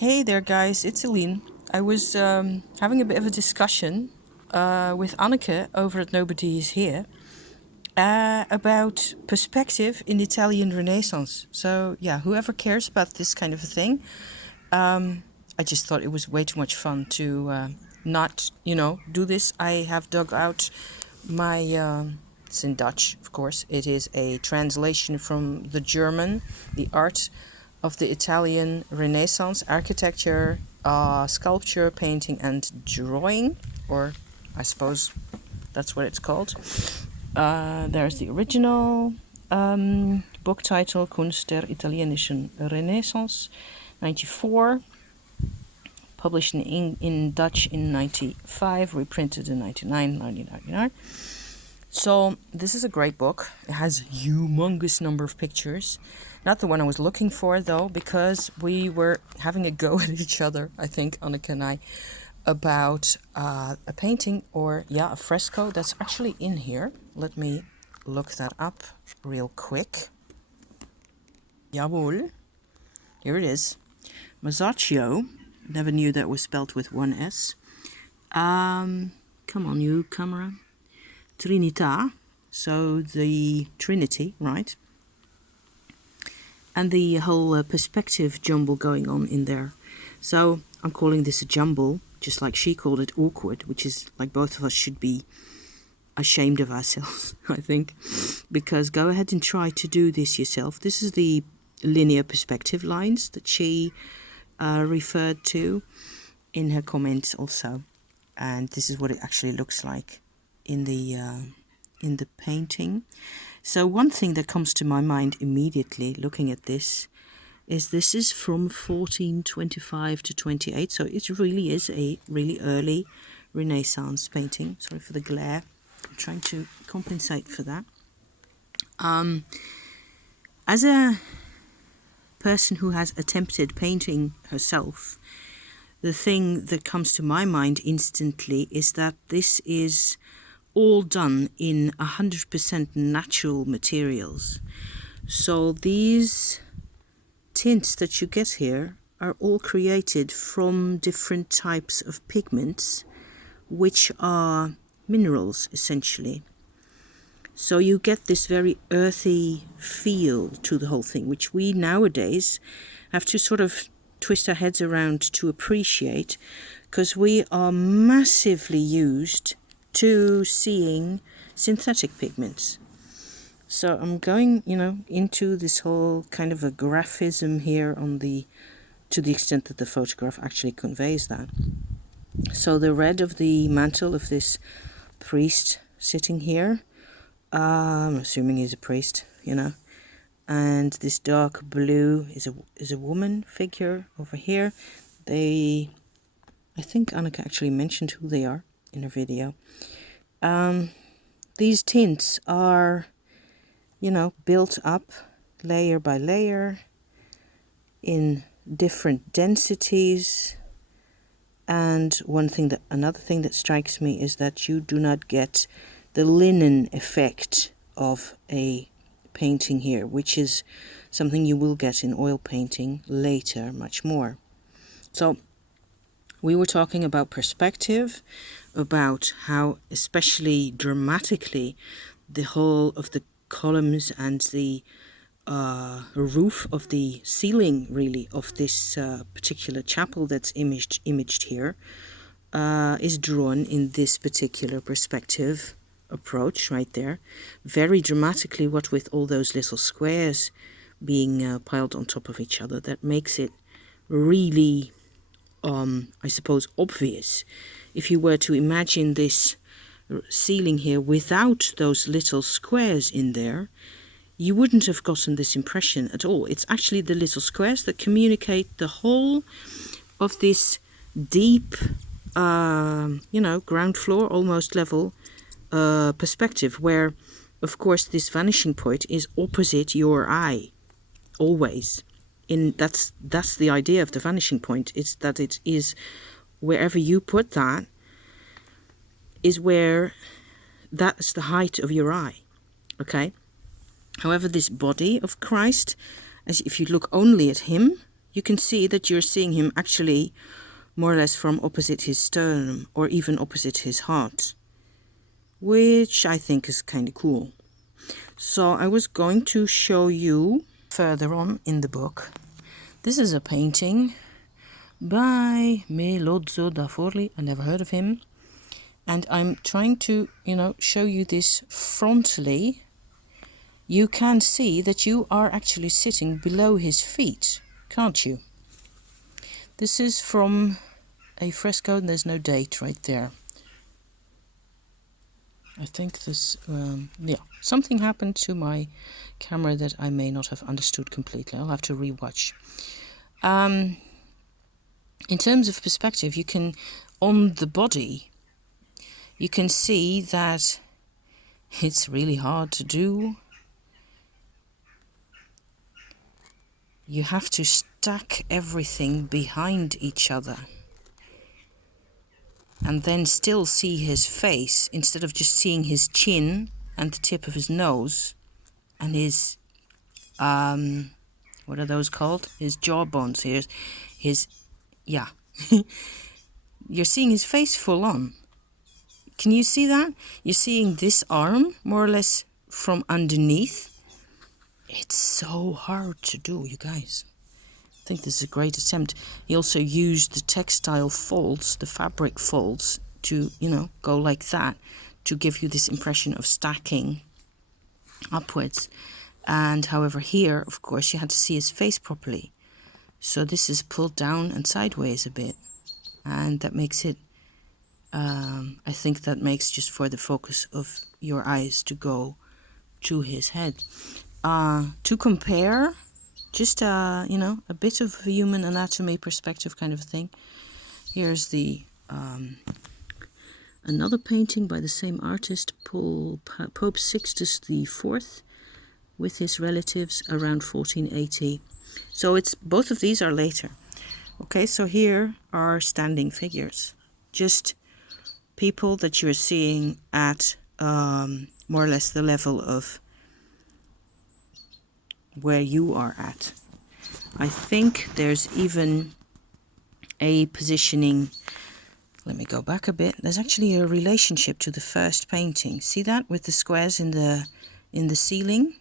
Hey there guys, it's Eline. I was having a bit of a discussion with Anneke over at Nobody Is Here about perspective in the Italian Renaissance. So yeah, whoever cares about this kind of a thing, I just thought it was way too much fun to not, do this. I have dug out my, it's in Dutch, of course. It is a translation from the German, the art of the Italian Renaissance, architecture, sculpture, painting, and drawing, or I suppose that's what it's called. There's the original book title, Kunst der Italienischen Renaissance, 94, published in Dutch in 95, reprinted in 1999. So this is a great book. It has a humongous number of pictures. Not the one I was looking for, though, because we were having a go at each other, I think, Anneke and I, about a painting or, a fresco that's actually in here. Let me look that up real quick. Jawohl. Here it is. Masaccio. Never knew that was spelled with one S. Come on, you camera. Trinità, so the Trinity, right? And the whole perspective jumble going on in there. So I'm calling this a jumble, just like she called it awkward, which is like both of us should be ashamed of ourselves, I think. Because go ahead and try to do this yourself. This is the linear perspective lines that she referred to in her comments also. And this is what it actually looks like in the painting. So one thing that comes to my mind immediately looking at this is from 1425 to 28, so it really is a really early Renaissance painting. Sorry for the glare, I'm trying to compensate for that. As a person who has attempted painting herself, the thing that comes to my mind instantly is that this is all done in 100% natural materials. So these tints that you get here are all created from different types of pigments, which are minerals essentially. So you get this very earthy feel to the whole thing, which we nowadays have to sort of twist our heads around to appreciate, because we are massively used to seeing synthetic pigments. So I'm going, into this whole kind of a graphism here to the extent that the photograph actually conveys that. So the red of the mantle of this priest sitting here, I'm assuming he's a priest, and this dark blue is a woman figure over here. I think Anneke actually mentioned who they are in her video. These tints are, built up layer by layer in different densities. And another thing that strikes me is that you do not get the linen effect of a painting here, which is something you will get in oil painting later much more. So we were talking about perspective, about how especially dramatically the whole of the columns and the roof of the ceiling really of this particular chapel that's imaged here is drawn in this particular perspective approach right there, very dramatically, what with all those little squares being piled on top of each other. That makes it really I suppose obvious. If you were to imagine this ceiling here without those little squares in there, you wouldn't have gotten this impression at all. It's actually the little squares that communicate the whole of this deep, ground floor, almost level perspective, where, of course, this vanishing point is opposite your eye, always. That's the idea of the vanishing point. It's that it is wherever you put that is where that's the height of your eye. Okay. However, this body of Christ, as if you look only at him, you can see that you're seeing him actually more or less from opposite his sternum or even opposite his heart, which I think is kind of cool. So I was going to show you further on in the book. This is a painting by Melozzo da Forli. I never heard of him. And I'm trying to, show you this frontally. You can see that you are actually sitting below his feet, can't you? This is from a fresco and there's no date right there. I think this, something happened to my camera that I may not have understood completely. I'll have to rewatch. In terms of perspective, you can, on the body, you can see that it's really hard to do. You have to stack everything behind each other and then still see his face instead of just seeing his chin and the tip of his nose and his, what are those called? His jawbones. Yeah. You're seeing his face full on. Can you see that? You're seeing this arm more or less from underneath. It's so hard to do, you guys. I think this is a great attempt. He also used the textile folds, the fabric folds, to, go like that, to give you this impression of stacking upwards. And however, here, of course, you had to see his face properly. So this is pulled down and sideways a bit. And that makes it, I think that makes just for the focus of your eyes to go to his head. To compare, just a bit of human anatomy perspective kind of thing. Here's the another painting by the same artist, Pope Sixtus IV, with his relatives around 1480. So it's both of these are later. Okay, so here are standing figures, just people that you're seeing at more or less the level of where you are at. I think there's even a positioning. Let me go back a bit. There's actually a relationship to the first painting. See that with the squares in the ceiling?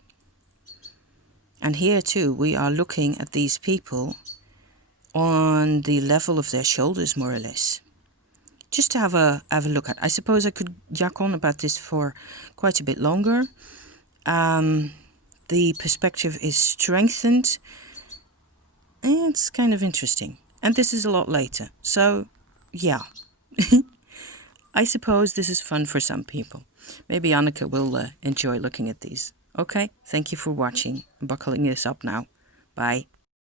And here too, we are looking at these people on the level of their shoulders, more or less. Just to have a look at. I suppose I could yak on about this for quite a bit longer. The perspective is strengthened. It's kind of interesting. And this is a lot later. So, yeah. I suppose this is fun for some people. Maybe Anneke will enjoy looking at these. Okay, thank you for watching. I'm buckling this up now. Bye.